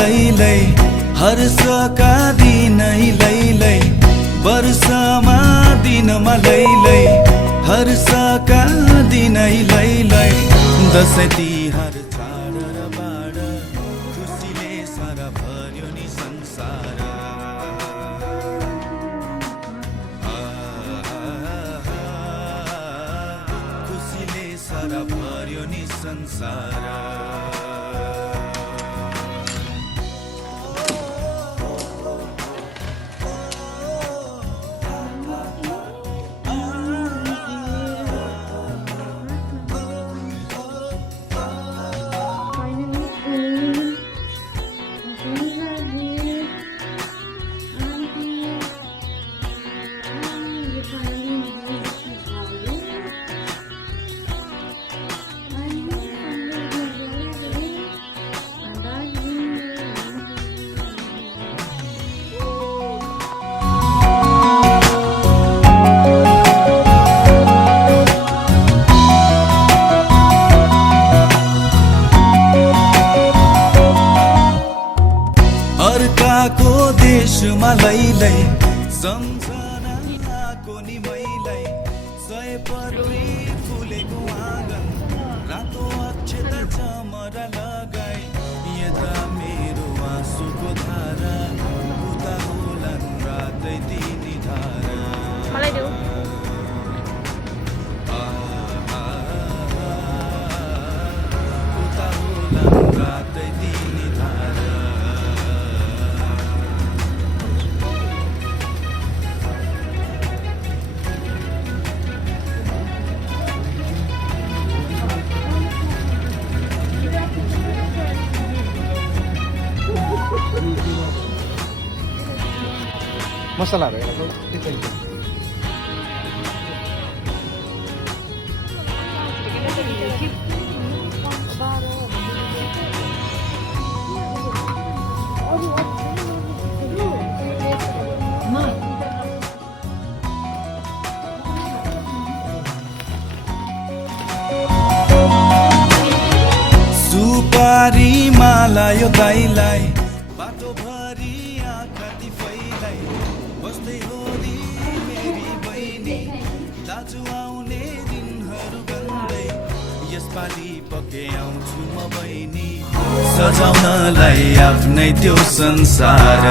लैलै हर्षका दिनै लैलै वर्षमा दिनमा लैलै हर्षका दिनै लैलै दसैँ तिहार चाड र बाड खुसीले सारा भर्यो नि संसार खुसीले सारा भर्यो नि संसार अर्काको देशमा लैलै सम्झनाको नि मैलै सयपत्री फुलेको आँगन रातो अक्षता चमरा लगाई यता मेरो आँसुको धारा उता होलान् रातै तिनी धारा मलाई देऊ उता होलान् रातै तिनी धारा मसलाहरु हेरेको त्यतै सुपारी मालायो दाइलाई बाटोभरि आँखा फैलाई बस्दै होली मेरी बहिनी दाजु आउने दिनहरू गन्दै यसपालि पक्कै आउँछु म बहिनी सजाउनलाई आफ्नै त्यो संसार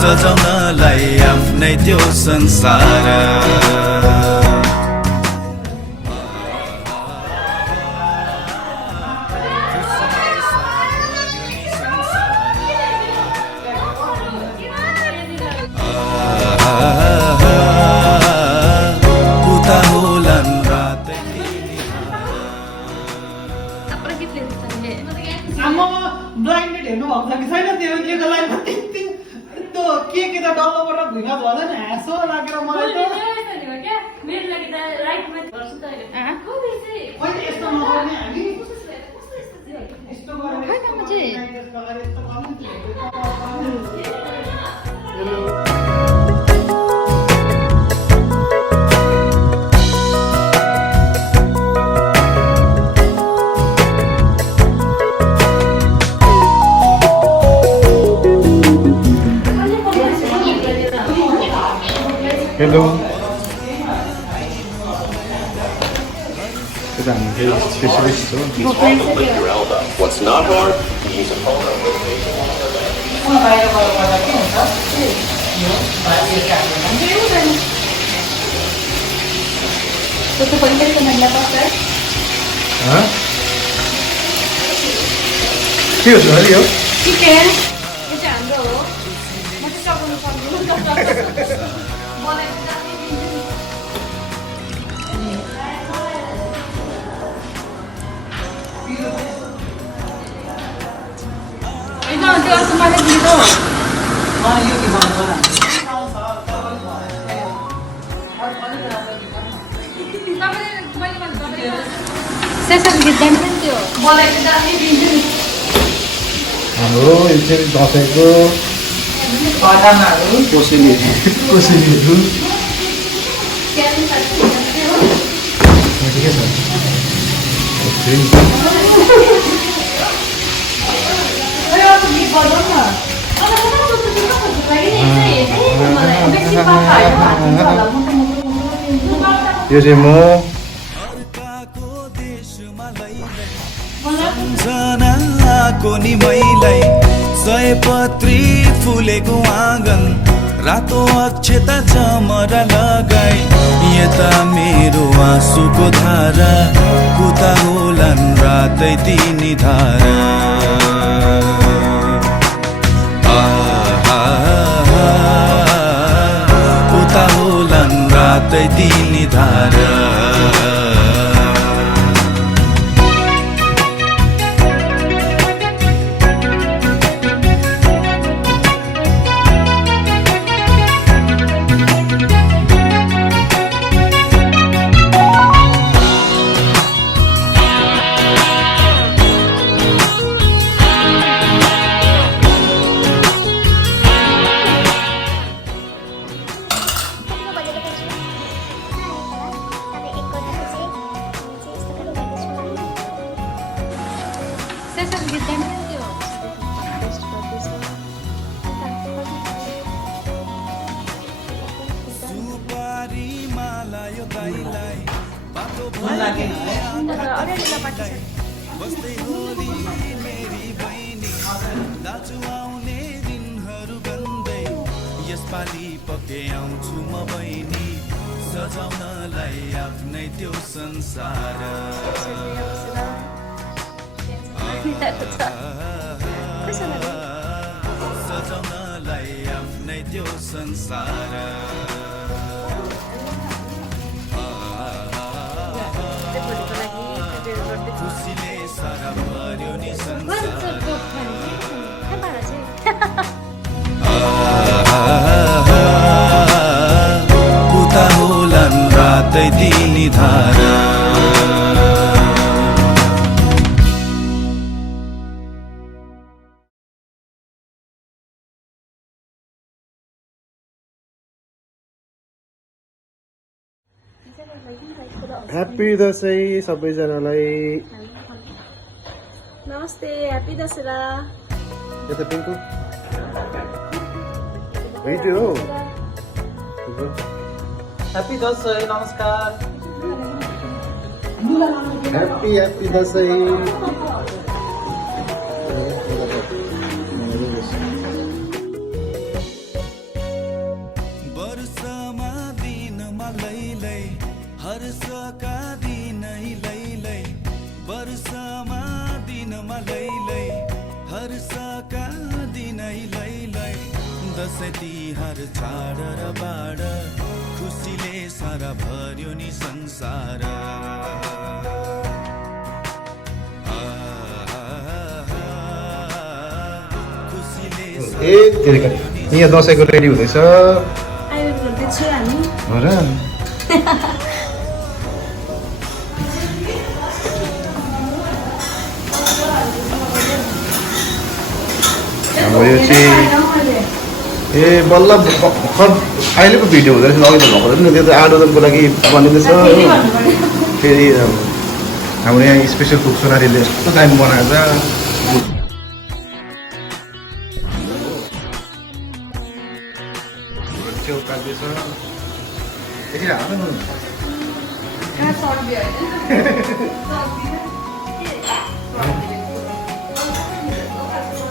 सजाउनलाई आफ्नै त्यो संसार ब्लाइन्डेड हेर्नु भएको कि छैन त्यो एक लाइनमा त्यति त्यो के त डल्लो परेर भुइँमा झर्दैन नि हाँसो लागेर मलाई त कहिले यस्तो नगर्ने हामी यस्तो hello kita ambil spesialis itu. What's not hard? Use a phone. तो पंखे से नल्ला पास है हाँ क्यों तो हरियो ठीक है ये जान दो मुझे क्या बोलूं बोले इतना तो तुम्हारे दीदो हाँ ये की बात है Saya gede त्यो बोलाएको त अनि दिन्छु नि हाम्रो यसरी दसैँको आधामाहरु कोसेलीहरू ठिकै छ यो चाहिँ म अर्काको देशमा लैलै सम्झनाको नि मैलाई सयपत्री फुलेको आँगन रातो अक्षता चमरा लगाई यता मेरो आँसुको धारा कुता होलान् रातै तिनी धारा कुता होलान् रातै तिनी धारा सेसन गीत गाउनु थियो सुपारी माला यो गाईलाई बाटो मन लागेन बस्दै होली मेरी बहिनी दाजु आउने दिनहरू गन्दै यसपालि पक्कै आउँछु म बहिनी सजाउनलाई आफ्नै त्यो संसार सजाउनलाई आफ्नै त्यो संसार खुसीले सारा भर्यो नि संसार कुता होलान् रातै तिनी धारा ह्याप्पी दसैँ सबैजनालाई नमस्ते ह्याप्पी दशहरा यता पिङ्कु भेट्यो हो ह्याप्पी दसैँ नमस्कार ह्याप्पी दसैँ वर्षमा दिनमा लैलै हर्षका दिनै लैलै वर्षमा दिनमा लैलै हर्षका दिनै लैलै दसैँ तिहार चाड र बाड खुसीले सारा भर्यो नि संसार खुसीले ए तेरिका यहाँ दसैँको रेडी हुँदैछ अहिले गर्दैछु हामी हो र हाम्रो यो चाहिँ ए बल्ल भर्खर अहिले पो भिडियो हुँदो रहेछ अघि त भएको नि त्यो त आडोदनको लागि बनिँदैछ फेरि हाम्रो यहाँ स्पेसल कुक सोनारीले यस्तो टाइम बनाएको छ च्याउ काट्दैछ एकछिन हाल्नु न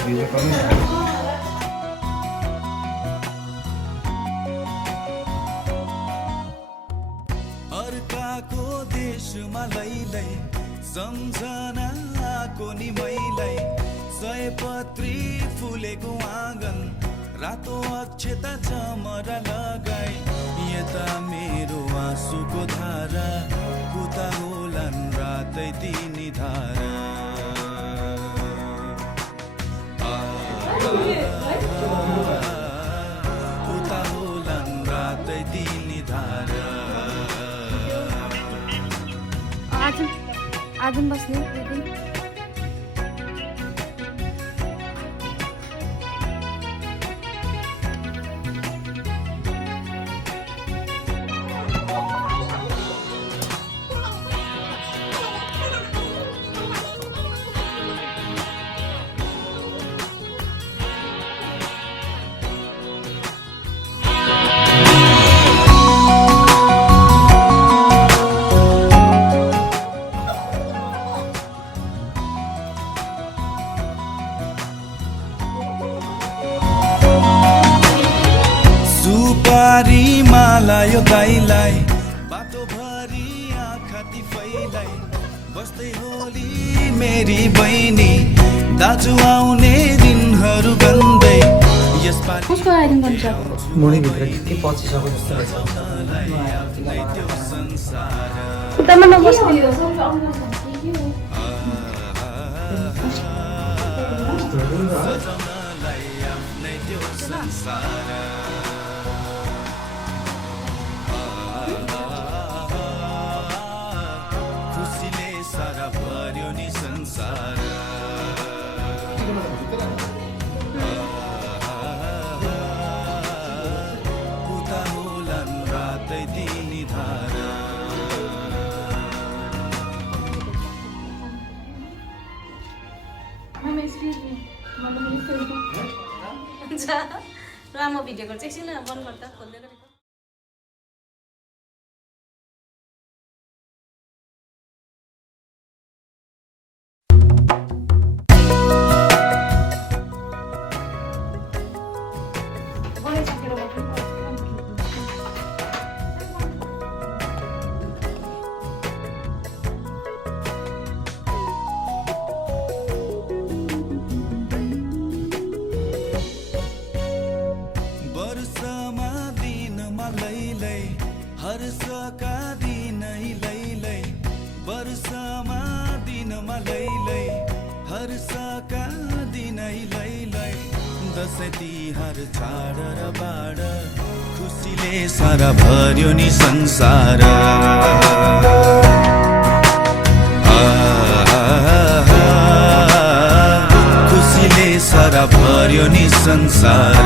भिडियो कम अर्काको देशमा लैलै सम्झनाको नि मैलाई सयपत्री फुलेको आँगन रातो अक्षता चमरा लगाई यता मेरो आँसुको धारा कुता होलान् रातै तिनी धारा कुता होलान् रातै तिनी धारा आज बस्ने दाइलाई बाटोभरि आँखा तिफैलाई बस्दै होली मेरी बहिनी दाजु आउने दिनहरू गन्दै यसपालि कसको आइरन गर्छ मुढीभित्र के पचिसक्यो जस्तो रहेछ खुट्टामा नबस्दियो सजाउनलाई आफ्नै त्यो संसार खुसीले सारा भर्यो नि संसार उता होलान् रातै दिनी धारा हुन्छ र म भिडियो गर्छु एकछिन बन्द गर्दा खोल्दै गरेको वर्षमा दिनमा लैलै हर्षका दिनै लैलै वर्षमा दिनमा लैलै हर्षका दिनै लैलै दसैँ तिहार चाड र बाड खुसीले सारा भर्यो नि संसार खुसीले सारा भर्यो नि संसार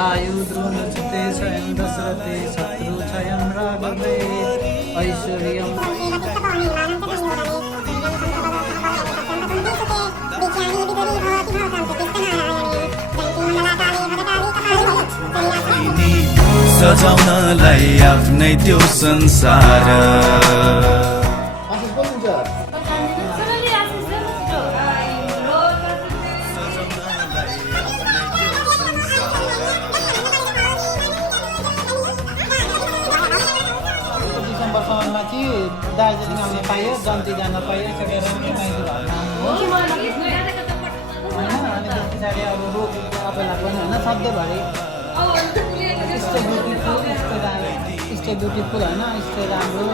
आयुर्द्रोणस्ते स्वयं दशरथे शत्रु क्षयं राघवे ऐश्वर्यं सजाउनलाई आफ्नै त्यो संसार दार्जिलिङ आउन पायो जन्ती जान पायो सकेर होइन अनि त्यस पछाडि अब रोग अबेला पनि होइन सधैँभरि स्टे ब्युटिफुल होइन स्टे राम्रो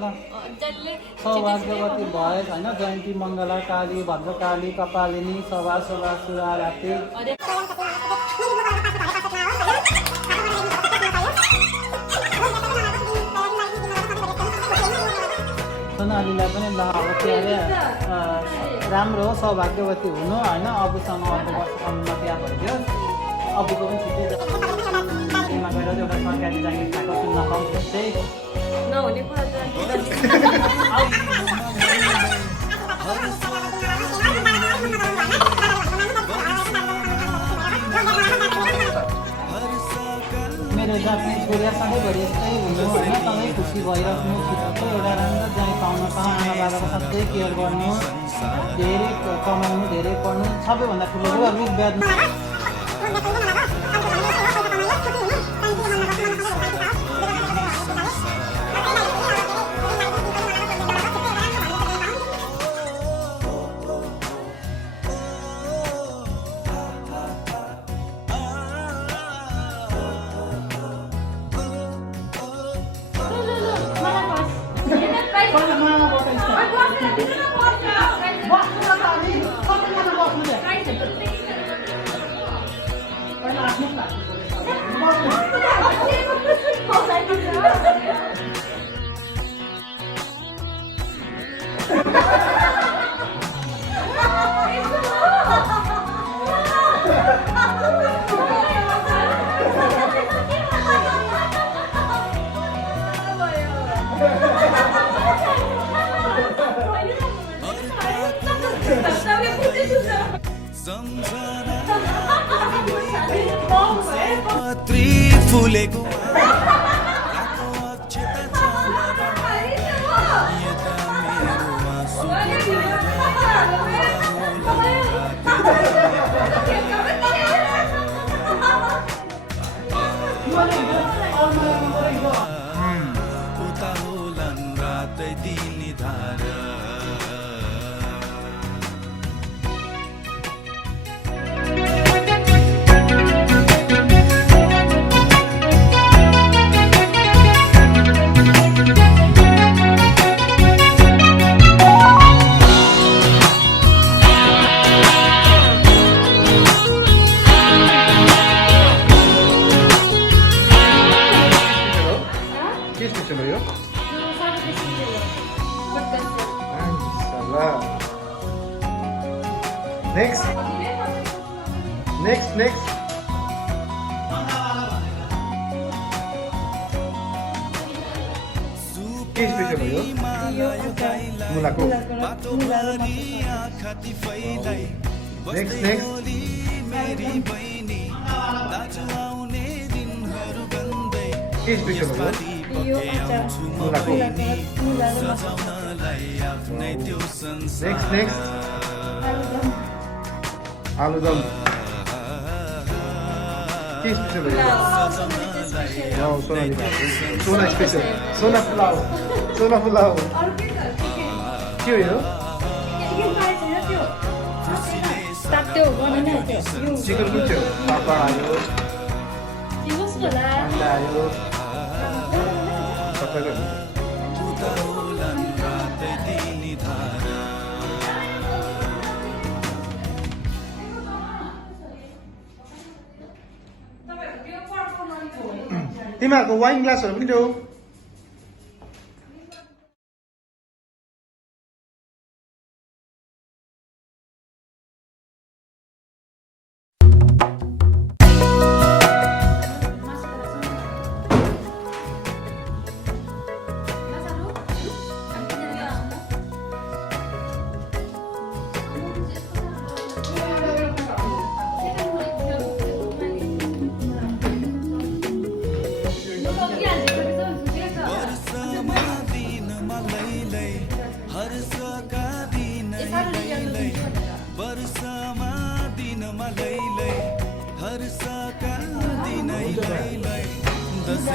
ल सौभाग्यवती भएस होइन जयन्ती मङ्गला काली भद्रकाली कपालिनी सभा सभा सुरा राति सोनालीलाई पनि ल अब के अरे राम्रो हो सौभाग्यवती हुनु होइन अबुसँग अर्को वर्षसम्म बिहा भइदियो अबुको पनि छिटै मा गएर एउटा सरकारी जागिर खाएको सुन्न पाउँछ त्यस्तै नहुने कुरा मेरो जाति छोरा सधैँभरि यस्तै हुनु होइन तपाईँ खुसी भइराख्नु छिटो एउटा राम्रो जाने पाउन आमा बाबाको सधैँ केयर गर्नु धेरै कमाउनु धेरै पढ्नु सबैभन्दा ठुलो हो रुख बेच्नु पत्री फुलेको उता होलान् रातै दिने धारा Next. के स्पेशल हो यो मुलाको नेक्स्ट के स्पेशल हो मुलाको नेक्स्ट आलुदम के स्पेशल हो यो सोना स्पेशल सोना पुलाव के हो यो चिकन कुन थियो पापा आयो अन्डा आयो सबैको तिमीहरूको वाइन ग्लासहरू पनि देऊ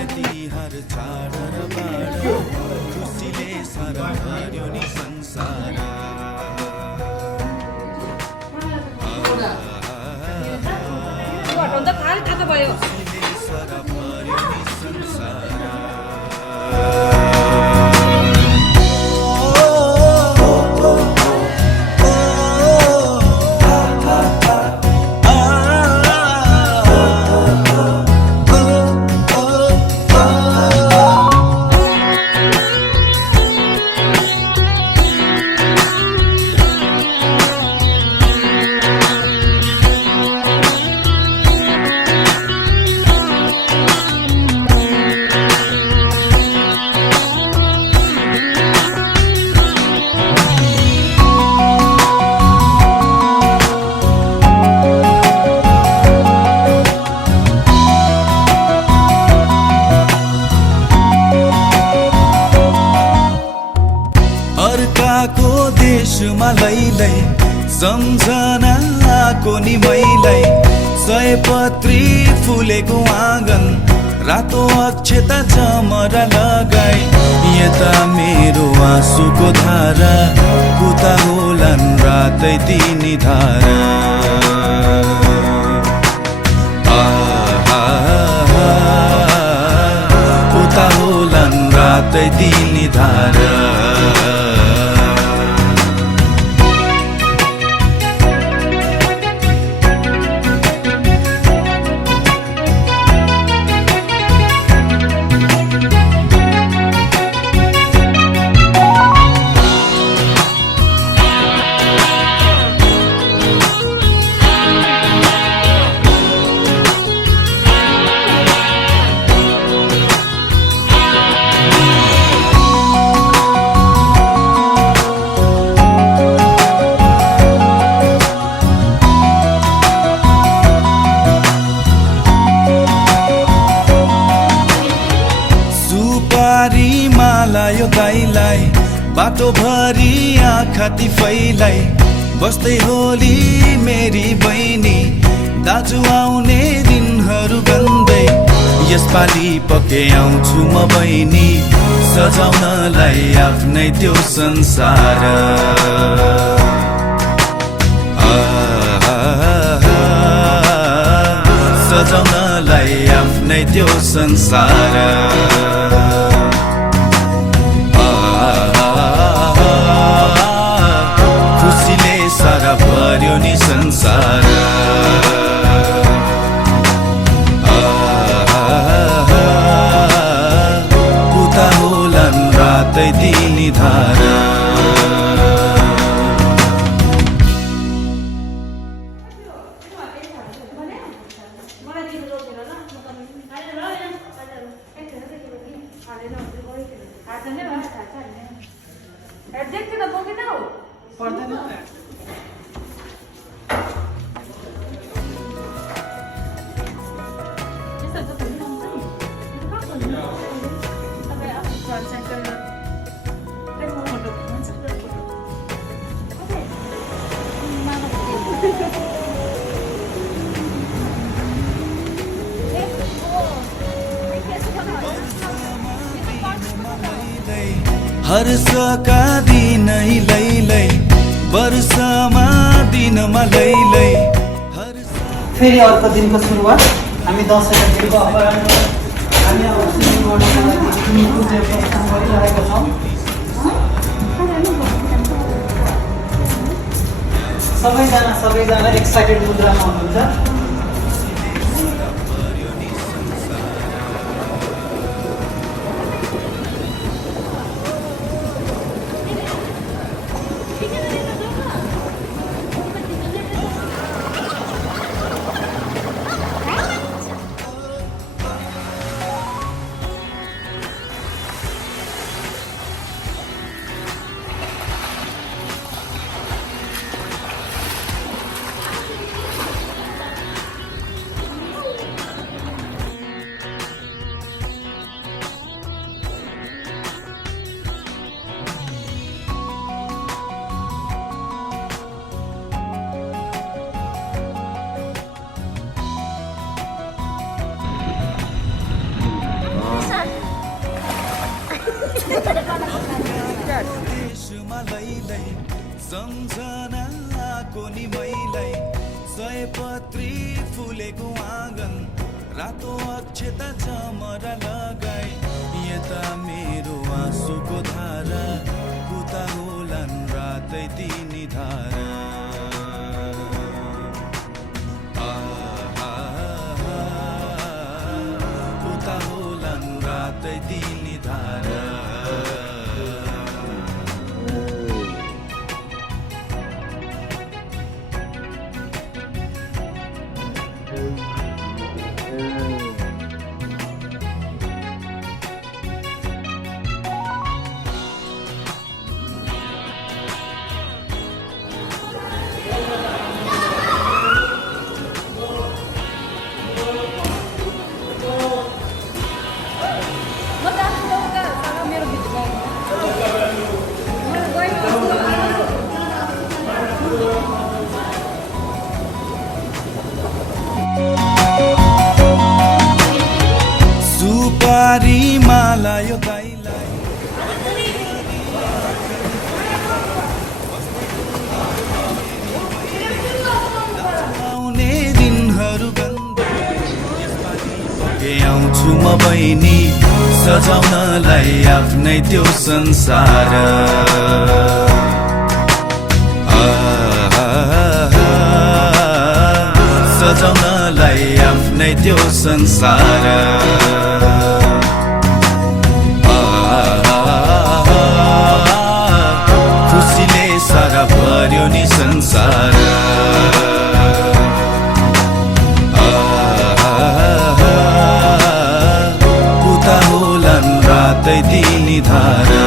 तिहार चाड र बाड खुसीले सारा भर्यो नि संसार खुसीले सारा भर्यो नि संसार सम्झनाको नि मैलाई सयपत्री फुलेको आँगन रातो अक्षता चमरा लगाई यता मेरो आँसुको धारा उता होलान् रातै तिनी धारा उता होलान् रातै तिनी धारा यो गाईलाई बाटोभरि आँखा तिफैलाई बस्दै होली मेरी बहिनी दाजु आउने दिनहरू गन्दै यसपालि पक्कै आउँछु म बहिनी सजाउनलाई आफ्नै त्यो संसार सजाउनलाई आफ्नै त्यो संसार सारा भर्यो नि संसार उता होलान् रातै तिनी धारा हर्षका दिनै लैलै वर्षमा दिनमा लैलै फेरि अर्को दिनको सुरुवात हामी दसैँको दिनको अपराह्न हामी गरिरहेका छौँ सबैजना एक्साइटेड मुद्रामा हुनुहुन्छ देशमा लैलै सम्झनाको नि मैलै सयपत्री फुलेको आँगन रातो अक्षता चमरा लगाई यता मेरो आँसुको धारा उता होलान् रातै तिनी धारा उता होलान् रातै तिनी धारा के आउँछु म बहिनी सजाउनलाई आफ्नै त्यो संसार सजाउनलाई आफ्नै त्यो संसार खुसीले सारा भर्यो नि संसार उता होलान् रातै दिनी धारा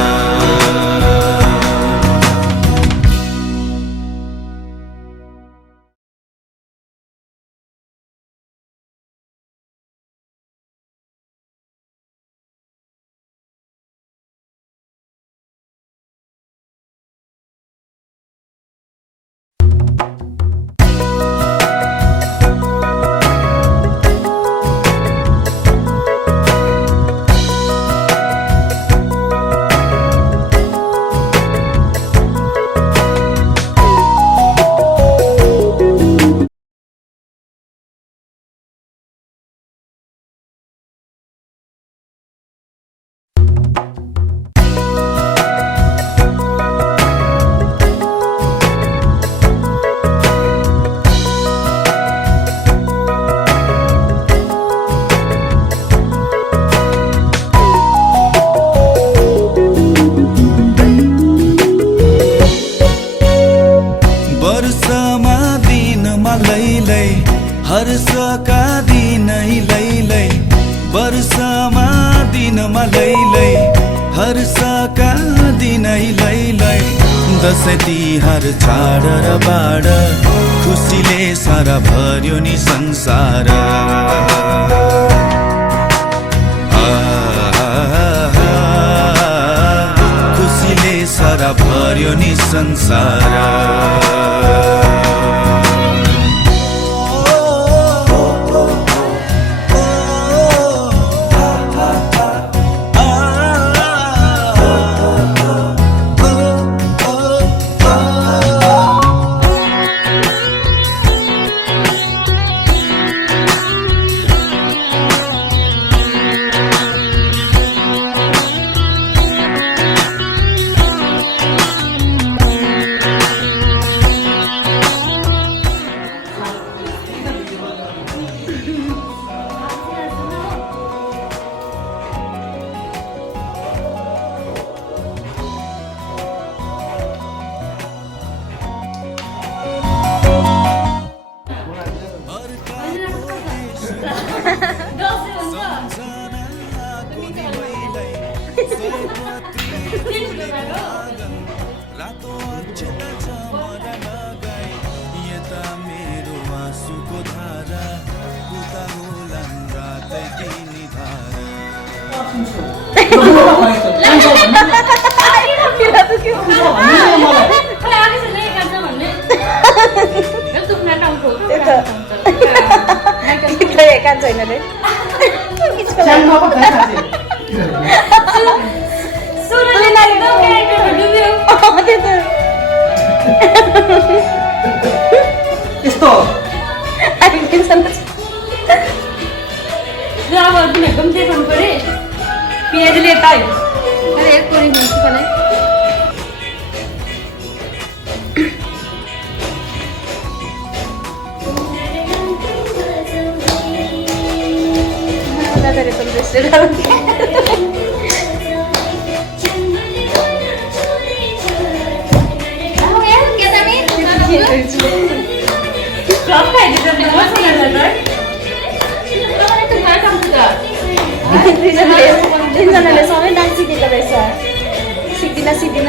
हर्षका दिनै लैलै वर्षमा दिनमा लैलै हर्षका दिनै लैलै दसैँ तिहार चाड र बाड खुसीले सारा भर्यो नि संसार खुसीले सारा भर्यो नि संसार रातो अक्षता चमरा लगाई यता मेरो आँसुको धारा उता होलान् रातै दिनी धारा यस्तो एकदम देखाउनु पऱ्यो पियाजले यता एक कोरी हुन्छ मलाई तिनजनाले सबै नाचिदिँदो रहेछ सिक्दिन सिक्दिन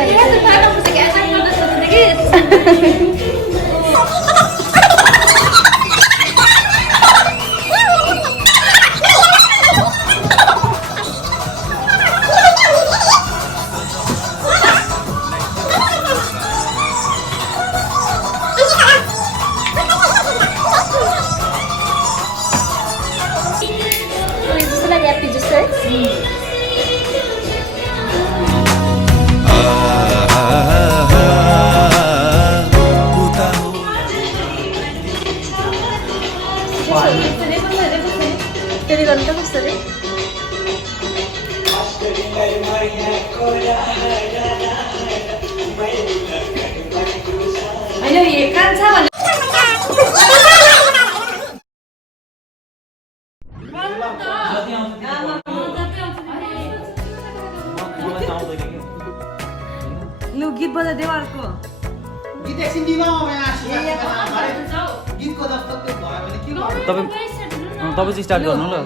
फेरि गर्नु त कसरी होइन यो कान्छ भने जति आउँछ मलाई त आउँदैन के लु गीत बजाइदेऊ अर्को गीत एकछिन दिमागमा गीतको जस्तो त्यो भयो भने के गर्नु तपाईँ चाहिँ स्टार्ट गर्नु ल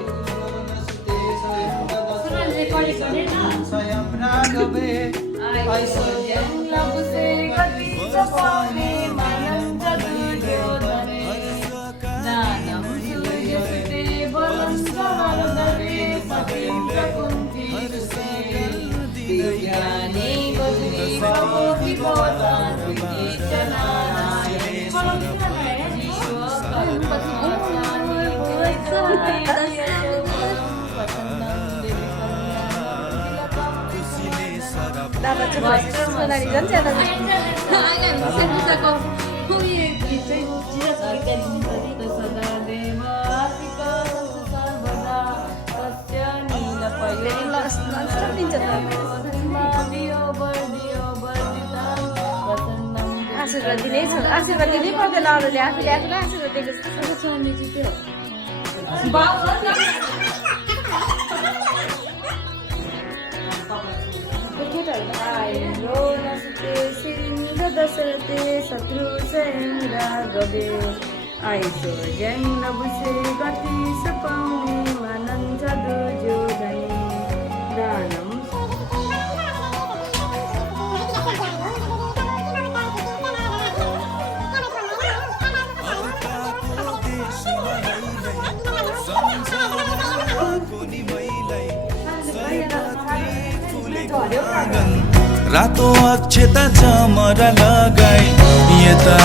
स्वयं राघवे ऐश्वर्यं लभसे गति सपाने मानन्द दुर्योधने दानं सूर्यसुते बलं सहरदरे सतीं प्रकुन्ती सुते दिव्यानि बद्री भवो विभवतान् दादा चाहिँ सोनाली झन् ज्यादा आशीर्वाद दिनै छ आशीर्वाद दिनै पर्दैन अरूले आफूले आफूलाई आशीर्वाद दिएको जस्तो आयो नसुते सिरिन्द दशरथे शत्रु स्वयं राघवे ऐश्वर्यं लभसे गति सपाउने मानन्द दुर्योधने दानं रातो अक्षता चमरा लगाई यता